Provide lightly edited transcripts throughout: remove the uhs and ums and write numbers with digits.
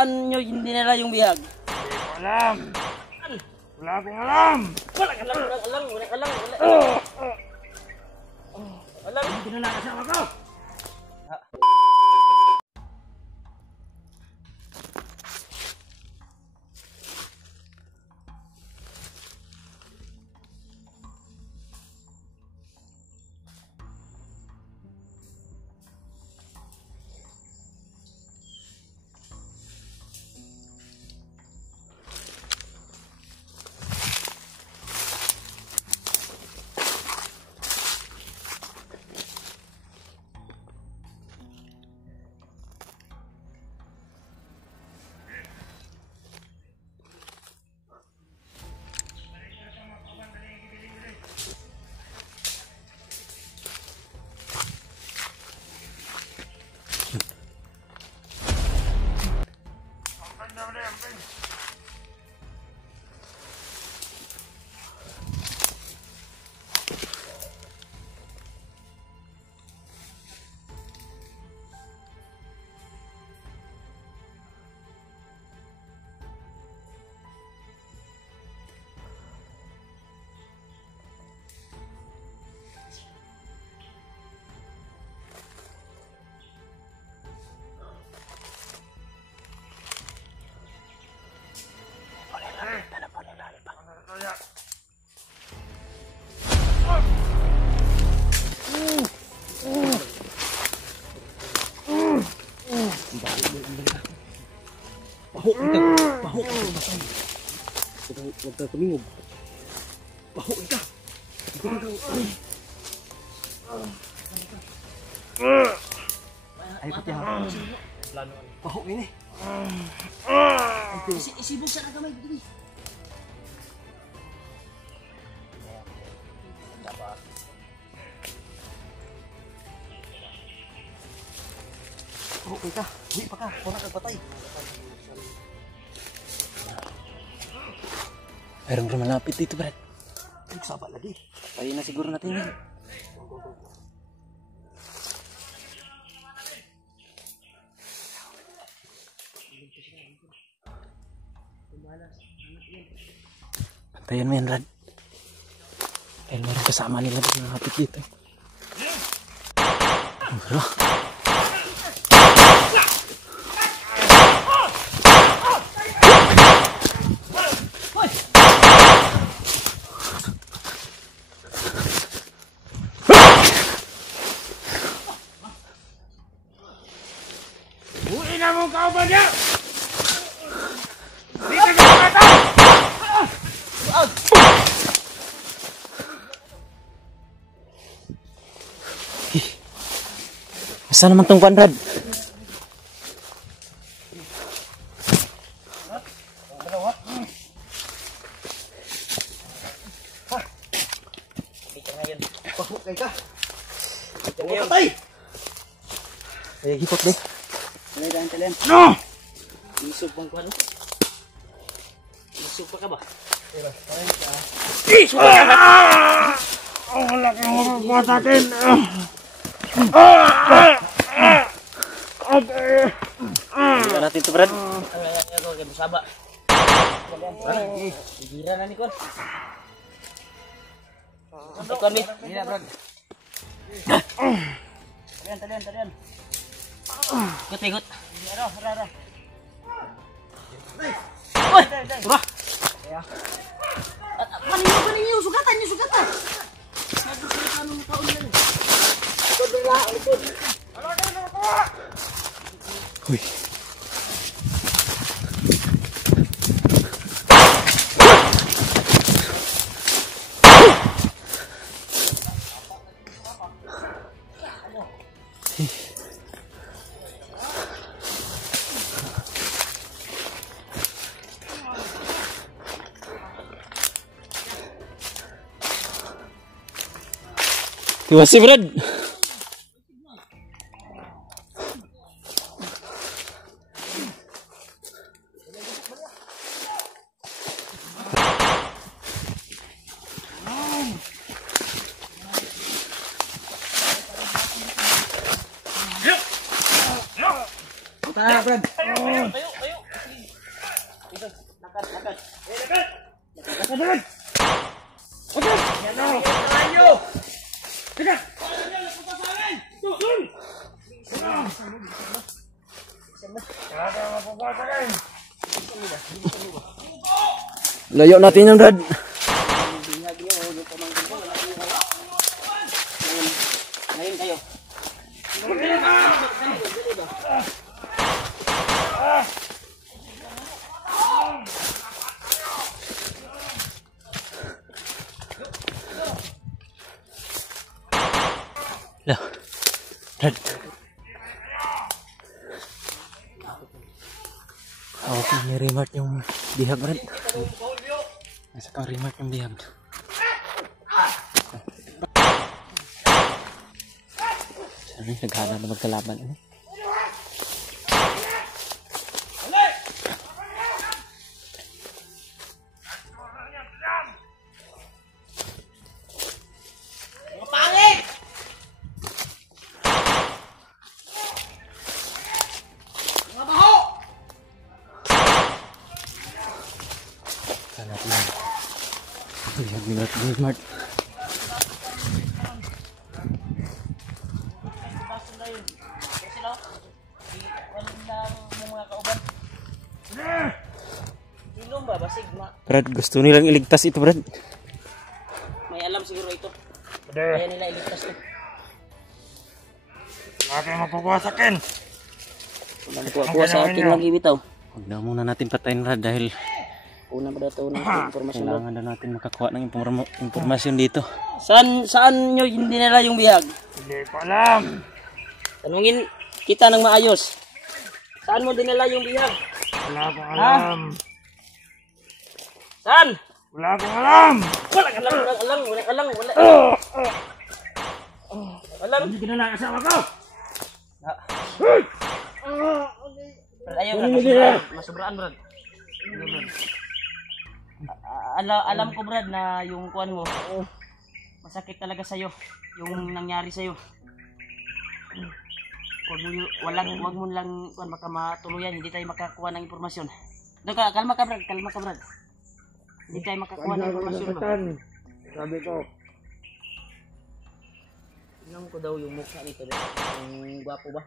saan nyo hindi nila yung bihag? Hindi ko alam. Wala akong alam. Wala ka lang. Alam. Hindi na nakasama ko. Baho kita. Huwag ka tumingog. Baho kita. Ay, pati ha. Baho ini. Isibog siya na kamay. Dili. Baho kita. Hindi pa ka. Wala kang patay. Mayroong malapit dito, Brad. Nagsaba lagi. Patayin na siguro natin yan. Bantayan mo yan, Brad. Dahil mayroong kasama nila dito malapit dito. Bro. Buuin na mong kauban niya! Dito ka matang! Masa naman tong kwan, Brad? Baho kayo ka. Patay! Ay, hipot deh. No! Isog pang kwan. Isog pa ka ba? Ang laki mo magbuhat natin! Hindi natin ito, Brad. Ang layak niya ko, kaya masaba. Gira na ni Kwan. Ay, Kwan, Mi. Hindi na, Brad. Talian. Ikot. Hara. Uy! Tura! Paninyo! Sugatan! Sugatan ng taon lang. Likod. Uy. Terima kasih, Brad. Tayo, Brad. Tayo. Agad! Agad! Yan o! Yan nyo! Teka! Doon! Kaya mapupunta rin! Layo natin yan, Brad. Ngayon kayo. Lah, Brad. Hawak na ni Remark yung bihag, Brad. Nasa kang Remark yung bihag. Sana naghana na magkalaban. Sana natin. Bihag ni Remark. Ilong ba? Basig ma. Brad, gusto nilang iligtas ito, Brad. May alam siguro ito. Pwede. Kaya nila iligtas to. Wala kayong makukuha sa akin. Kung kuha sa akin lagi bitaw. Huwag na muna natin patayin, Brad, dahil Una pa daw ito ng informasyon daw. kailangan na natin makakuha ng impormasyon dito. Saan nyo hindi nila yung bihag? Hindi ko alam. Tanungin kita ng maayos. Saan mo dinala yung bihag? Wala akong alam. Saan? Wala akong alam. Wala ka lang, wala. Alam. Hindi kinala ang asawa ko. Ayaw ka, masubraan, Brad. Alam ko, Brad, na yung kuan mo, masakit talaga sa'yo, yung nangyari sa'yo. Wag mo lang kuan baka matuluyan, hindi tayo makakuha ng impormasyon. Kalma ka, Brad. Hindi tayo makakuha ng impormasyon ba? Sabi ko. Tingnan ko daw yung mukha nito, yung gwapo ba?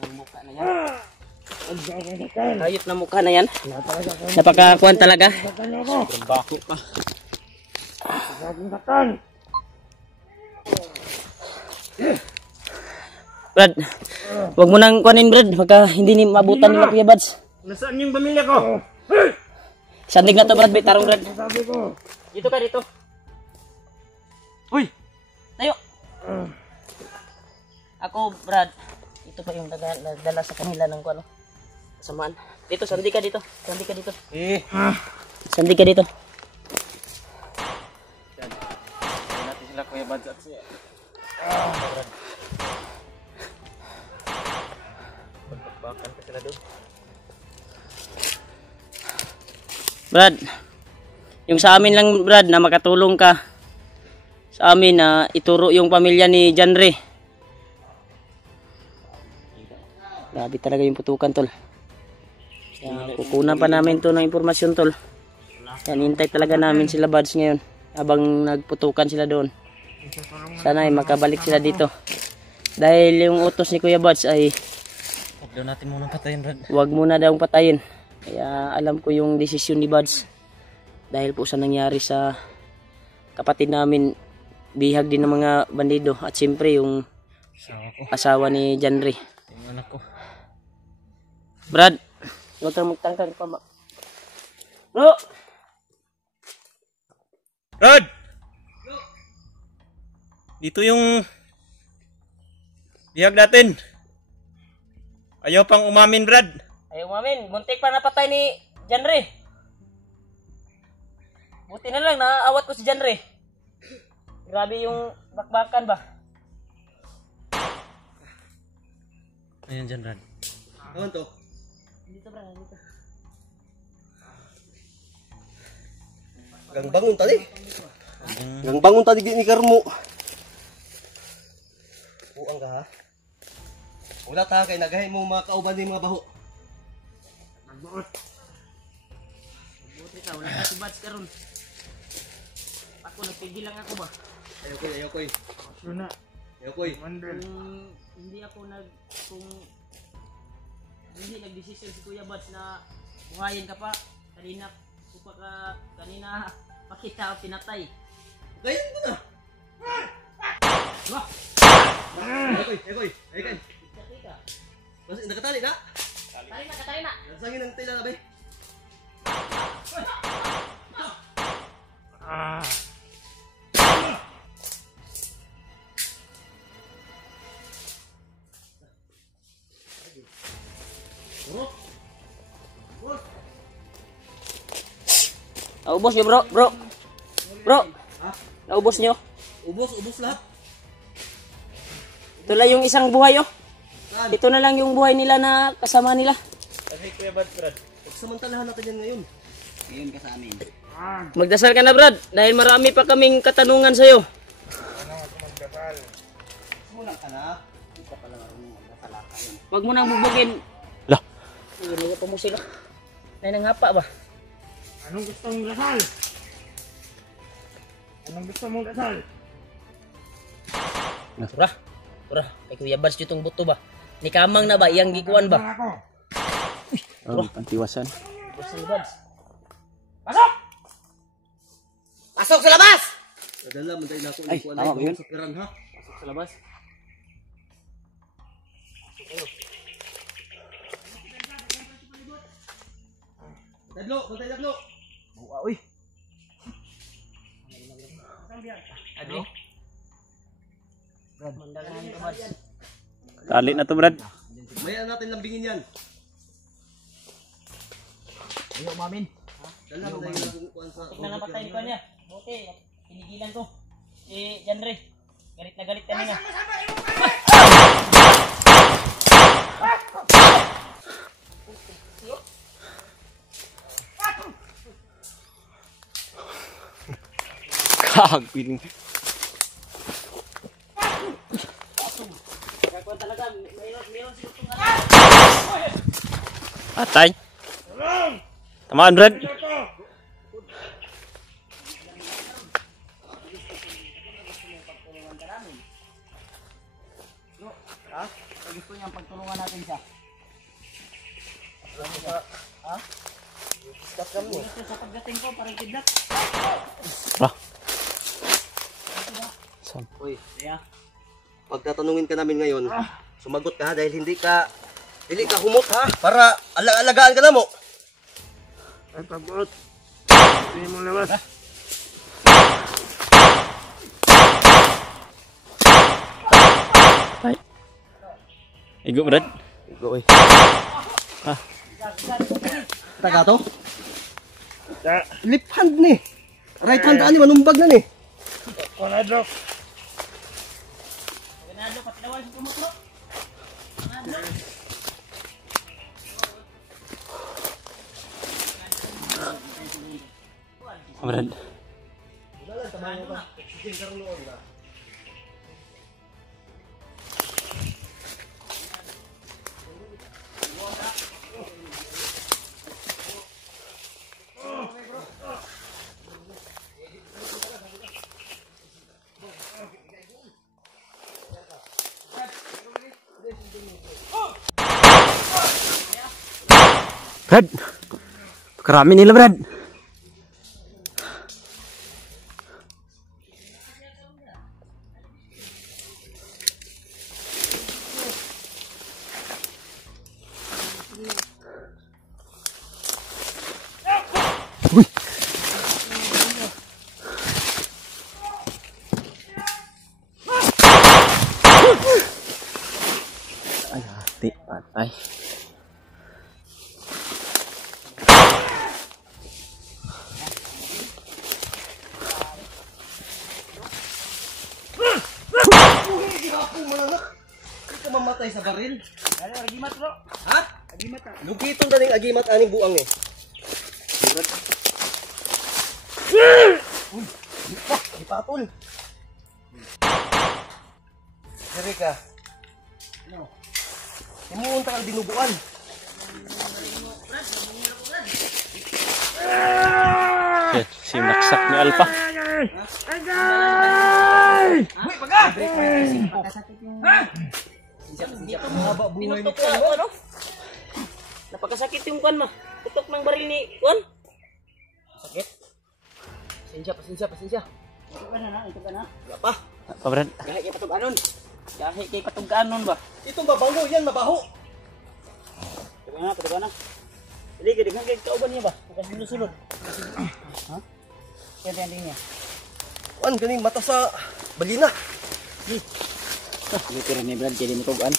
Ang mukha na yan. Hayop na mukha na yan. Napakakuan talaga. Sobrang bako pa. Brad, wag mo nang kuanin, Brad. Baka hindi ni mabutan nila Kuya Bads. Nasaan yung pamilya ko? Sandig na to, Brad. Tarong, Brad. Sabi ko. Dito ka, dito. Uy! Tayo! Ako, Brad. Ito pa yung dala sa kanila ng kuano. Kasamaan. Dito, sandi ka dito. Sandi ka dito. Sandi ka dito. Natin sila Kuya Bads at siya. Pagbakan ka sila doon. Brad, yung sa amin lang, Brad, na makatulong ka sa amin na ituro yung pamilya ni Janre. Grabe talaga yung putukan, tol. Kaya kukunan pa namin to ng impormasyon, tol. Yan, hintay talaga namin sila, Bads, ngayon habang nagputukan sila doon. Sana ay makabalik sila dito. Dahil yung utos ni Kuya Bads ay Huwag daw natin muna patayin, Brad. huwag muna daw patayin. Kaya alam ko yung desisyon ni Bads. Dahil po sa nangyari sa kapatid namin, bihag din ng mga bandido. At siyempre yung Asawa ko. asawa ni Janre. Yung anak ko. Brad, huwag kang magtangkang pa. Bro! Brad! Dito yung bihag natin. Ayaw pang umamin, Brad. Ayaw mamin, muntik pa napatay ni Janre. Buti na lang, naaawat ko si Janre. Grabe yung bakbakan ba? Ayan dyan, Brad. Ano to? Dito, Brad, dito. Gangbangon tadi. Gangbangon tadi di ni Karmo. Buang ka ha. Wala ta kay nagahay mo mga kauban ni mga baho. Buti ka, wala ka si Bads karon. Ako nagpigil lang ako ba? Ayoko. Suna. Ayoko. Mandel. Kung hindi ako kung hindi nagdesisyon si Kuya Bads na buhayin ka pa, kanina pakita ako pinatay. Ganyan ko na. Wah! Ayoko. Tika. Kasi nakatali na. Katali na. Nasangin ng tila na ba? Ah. Naubos nyo bro. Naubos nyo. Ubos lahat. Ito lang yung isang buhay oh. Saan? Ito na lang yung buhay nila na kasama nila. Pagsamantalahan natin yan ngayon. Magdasal ka na Brad, dahil marami pa kaming katanungan sa'yo. Mulang ka na. Huwag mo nang bubugin. Lah. Hindi pa mo sila. Nay nang hapa ba? Anong gusto mong dasal? Anong gusto mong dasal? Turah. Kay Kuya Bads itong buto ba? Ni kamang na ba? Iyang gikuan ba? Ako. Oh, pantiwasan. Gusto ni Bads. Pasok sa labas! Nadala, mantayin ako. Ay, tama ba yun? Sa piran ha? Pasok sa labas. Bantay Daglo. Uy. Adli. Brad, mandalan ka Bads. Tali na to, Brad. Mayaan natin lambingin yan. Ayaw mamin. Dala, mantayin ako kuhan sa... Tignan na patay ni Panya. Buti, pinigilan ko. Si Janre. Galit na galit kanina. Kagpiling. Kaya talaga, mayroon si Lutong Atay. Tamaan, Brad. gusto niya pagtulungan natin siya. Ha? Discuss kami. Gusto sa pagdating ko, parang kidnap. Ah. Saan? Uy, Kaya, pag tatanungin ka namin ngayon, sumagot ka ha, dahil hindi ka humot ha, para alagaan ka na mo. Ay, pagbuot. Hindi mo labas. Ay. Igo, Brad. Igo eh. Ha? Taga to? Da. Left hand ni. Right hand ani manumbag na ni. Konadok. ganado, patilawan si Pumutlo. Ganado. Brad. Brad. Karami nila, Brad. Uy. Ay, hati, patay. Hindi ka mamatay sa baril. Ano, agimat bro. Ha? Agimat ah. Lugiton daling agimat aning buang eh. Uy, ipatol. Diri ka. Ano? Himuon ta kang dinuguan. Yan, sinaksak ni Alpha. Tinutok ka, ano? Napakasakit yung kwan ma. Tutok ng baril ni kwan. Sakit. Pasensya. Ito ka na. Wala pa. Pa, Brad. Gahi kay patug-anon. Gahi kay patug-anon ba? Itong babango, yan mabaho. Patug na. Dili ka daghan kay kauban niya ba? Nakasulod-sulod. Ha? Kaya din niya. Wan, ganing mata sa balina. Dito rin ni Brad, kaya di mo tugan.